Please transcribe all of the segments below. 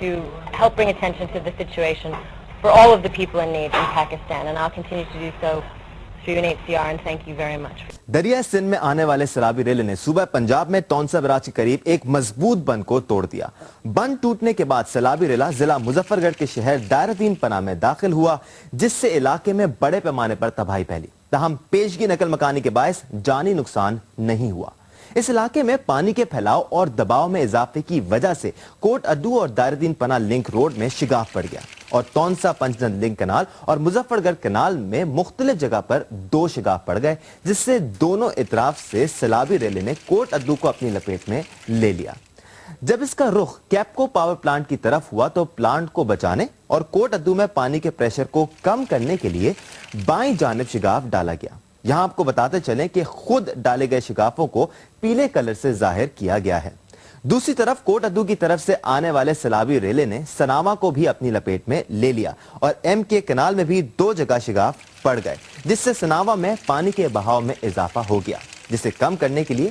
to help bring attention to the situation for all of the people in need in Pakistan, and I'll continue to do so through UNHCR, and thank you very much. دریائے سندھ میں آنے والے سیلابی relay نے صوبہ پنجاب میں تونسا براج کے قریب ایک مضبوط بند کو توڑ دیا. بند ٹوٹنے کے بعد سیلابی ریلا ضلع مظفر گڑھ کے شہر دائرۃ پناہ میں داخل ہوا، جس سے علاقے میں بڑے پیمانے پر تباہی پھیلی. تاہم پیشگی نقل مکانی کے باعث جانی نقصان نہیں ہوا. اس علاقے میں پانی کے پھیلاؤ اور دباؤ میں اضافے کی وجہ سے کوٹ ادو اور دائرۃ پناہ لنک روڈ میں شگاف پڑ گیا اور تونسا پنجند لنک کنال اور مظفر گڑھ کنال میں مختلف جگہ پر 2 شگاف پڑ گئے، جس سے دونوں اطراف سے سیلابی ریلے نے کوٹ ادو کو اپنی لپیٹ میں لے لیا. جب اس کا رخ کیپکو پاور پلانٹ کی طرف ہوا تو پلانٹ کو بچانے اور کوٹ ادو میں پانی کے پریشر کو کم کرنے کے لیے بائیں جانب شگاف ڈالا گیا. یہاں آپ کو بتاتے چلیں کہ خود ڈالے گئے شگافوں کو پیلے کلر سے ظاہر کیا گیا ہے. دوسری طرف کوٹ ادو کی طرف سے آنے والے سیلابی ریلے نے سناوا کو بھی اپنی لپیٹ میں لے لیا اور ایم کے کنال میں بھی 2 جگہ شگاف پڑ گئے، جس سے سناوا میں پانی کے بہاؤ میں اضافہ ہو گیا، جسے کم کرنے کے لیے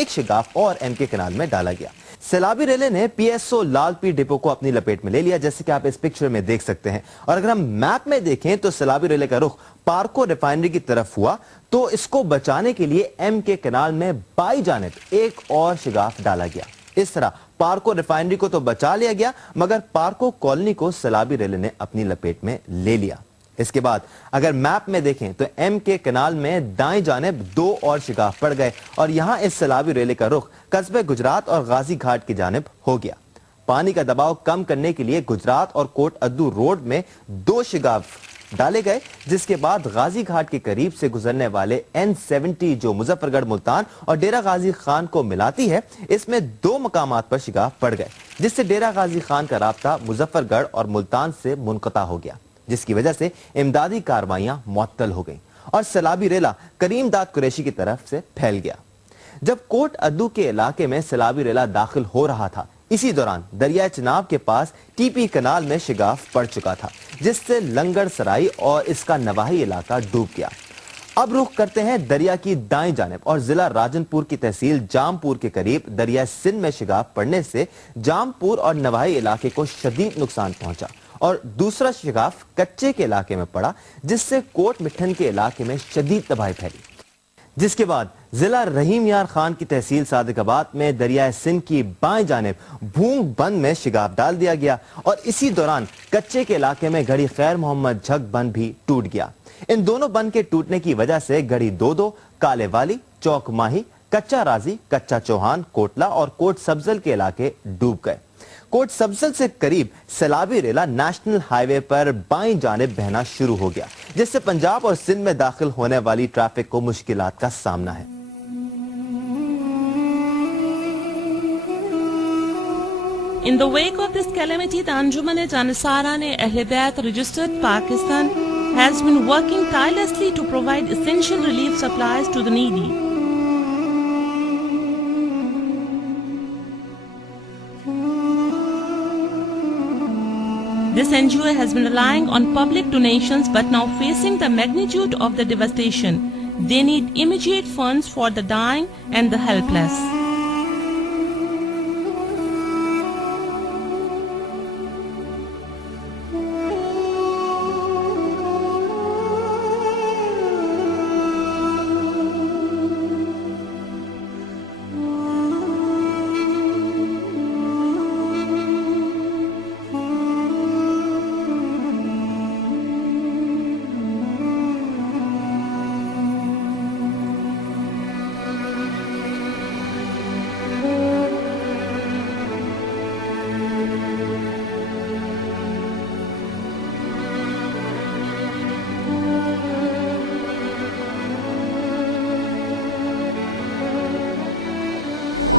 1 شگاف اور ایم کے کنال میں ڈالا گیا. سیلابی ریلے نے پی ایس او لال پی ڈپو کو اپنی لپیٹ میں لے لیا، جیسے کہ آپ اس پکچر میں دیکھ سکتے ہیں. اور اگر ہم میپ میں دیکھیں تو سیلابی ریلے کا رخ پارکو ریفائنری کی طرف ہوا تو اس کو بچانے کے لیے ایم کے کنال میں بائیں جانب ایک اور شگاف ڈالا گیا. اس طرح پارکو ریفائنری کو تو بچا لیا گیا، مگر پارکو کالونی کو سیلابی ریلے نے اپنی لپیٹ میں لے لیا. اس کے بعد اگر میپ میں دیکھیں تو ایم کے کنال میں دائیں جانب 2 اور شگاف پڑ گئے اور یہاں اس سیلابی ریلے کا رخ قصبے گجرات اور غازی گھاٹ کی جانب ہو گیا. پانی کا دباؤ کم کرنے کے لیے گجرات اور کوٹ ادو روڈ میں 2 شگاف ڈالے گئے، جس کے بعد غازی گھاٹ کے قریب سے گزرنے والے N70 جو مظفر گڑھ ملتان اور ڈیرہ غازی خان کو ملاتی ہے، اس میں 2 مقامات پر شگاف پڑ گئے، جس سے ڈیرہ غازی خان کا رابطہ مظفر گڑھ اور ملتان سے منقطع ہو گیا، جس کی وجہ سے امدادی کاروائیاں معطل ہو گئیں اور سیلابی ریلا کریم داد قریشی کی طرف سے پھیل گیا. جب کوٹ ادو کے علاقے میں سیلابی ریلا داخل ہو رہا تھا، اسی دوران دریائے چناب کے پاس ٹی پی کنال میں شگاف پڑ چکا تھا، جس سے لنگڑ سرائی اور اس کا نواحی علاقہ ڈوب گیا. اب رخ کرتے ہیں دریا کی دائیں جانب اور ضلع راجن پور کی تحصیل جام پور کے قریب دریائے سندھ میں شگاف پڑنے سے جام پور اور نواحی علاقے کو شدید نقصان پہنچا اور دوسرا شگاف کچے کے علاقے میں پڑا، جس سے کوٹ مٹھن کے علاقے میں شدید تباہی پھیلی. جس کے بعد ضلع رحیم یار خان کی تحصیل صادق آباد میں دریائے سندھ کی بائیں جانب بھونگ بند میں شگاف ڈال دیا گیا اور اسی دوران کچے کے علاقے میں گھڑی خیر محمد جھگ بند بھی ٹوٹ گیا. ان دونوں بند کے ٹوٹنے کی وجہ سے گھڑی 22، کالے والی، چوک ماہی، کچا رازی، کچا چوہان، کوٹلا اور کوٹ سبزل کے علاقے ڈوب گئے. کوٹ سبزل سے قریب سیلابی ریلا نیشنل ہائی وے پر بائیں جانب بہنا شروع ہو گیا، جس سے پنجاب اور سندھ میں داخل ہونے والی ٹریفک کو مشکلات کا سامنا ہے. In the wake of this calamity, the Anjuman-e-Janisara Ahle Bayt registered Pakistan has been working tirelessly to provide essential relief supplies to the needy. This NGO has been relying on public donations but now facing the magnitude of the devastation. They need immediate funds for the dying and the helpless.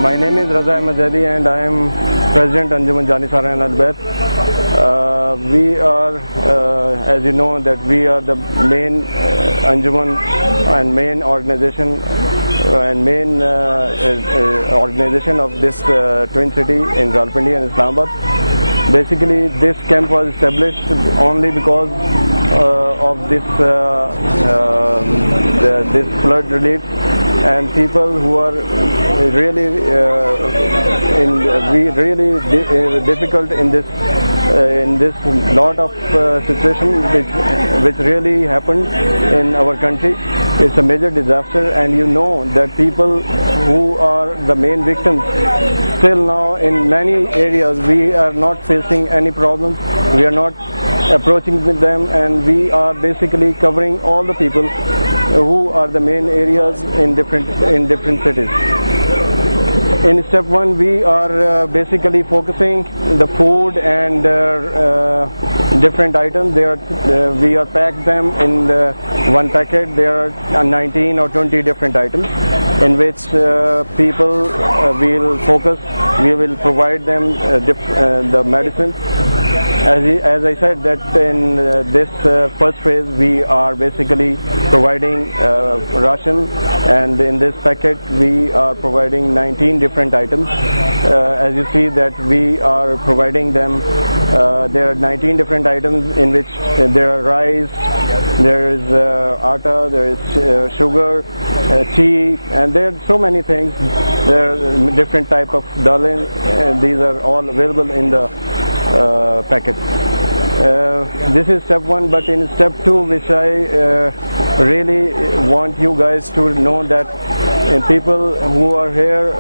My name is Raza Ahmed Zaidi and I am President Anjuman Janisara Ahle Bayt. We are, as you know, that we are the main Anjuman and main organization of this twin city in Rawalpindi and Islamabad. Basically, this camp was established only because of this flood relief, and people who are really difficult in this lot of situation which really happened in our country. It's a major disaster, and you know that people who are the main victims, still now in many areas we are not facing any problems. We are not approaching with them, and we are basically covering all the people who are the main areas in different cities. In step one, we are basically focusing the food and different items. We are packed them in one packet. There are 19 or 20 different items in which people will focus. We will provide them the medicines. As I said, that in this first phase we are basically providing ration, and in this packet we are providing 19 different items. As you see that we are providing them, there are 19 different items in which there are rice, there is atta, there is sugar, tea, and there are so many things. There are different type of dalin, these are all available in the packet. This is step one, but in step two, which I really want you guys to know, that people who are here,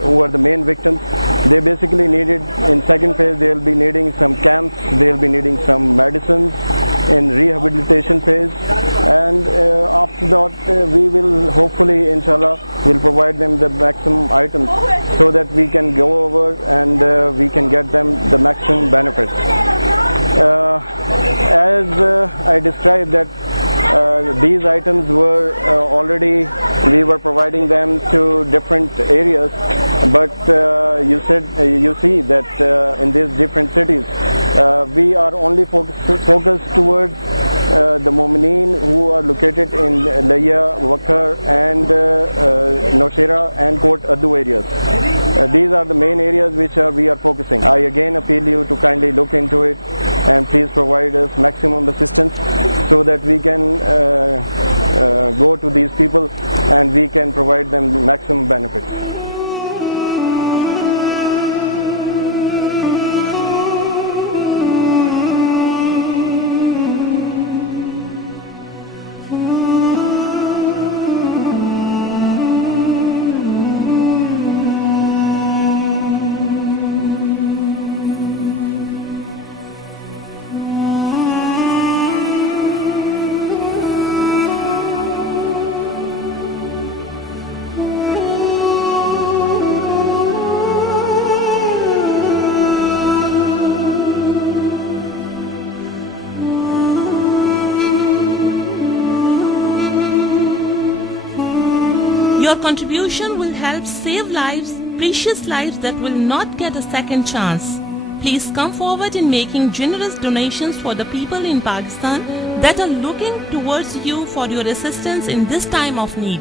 who are the main victims, they basically needed, in second phase they will be needing some camps, they will be needing some medicines in rehabilitation phase, and after that we will hopefully, inshallah, will provide them the maximum items so that we can go over and we can get them the maximum benefits. As I described that these items were already, we were providing them to different areas, but you see that in these different cities we are only focused towards the Mu'mineen who are located in Layya, Wakar and Nowshera and Kot Addu areas. These are the main areas which we are focusing. I again appeal you to kindly look into it and please provide us maximum assistance so that we can go to these people and we can provide them maximum benefits. Your contribution will help save lives, precious lives that will not get a second chance. Please come forward in making generous donations for the people in Pakistan that are looking towards you for your assistance in this time of need.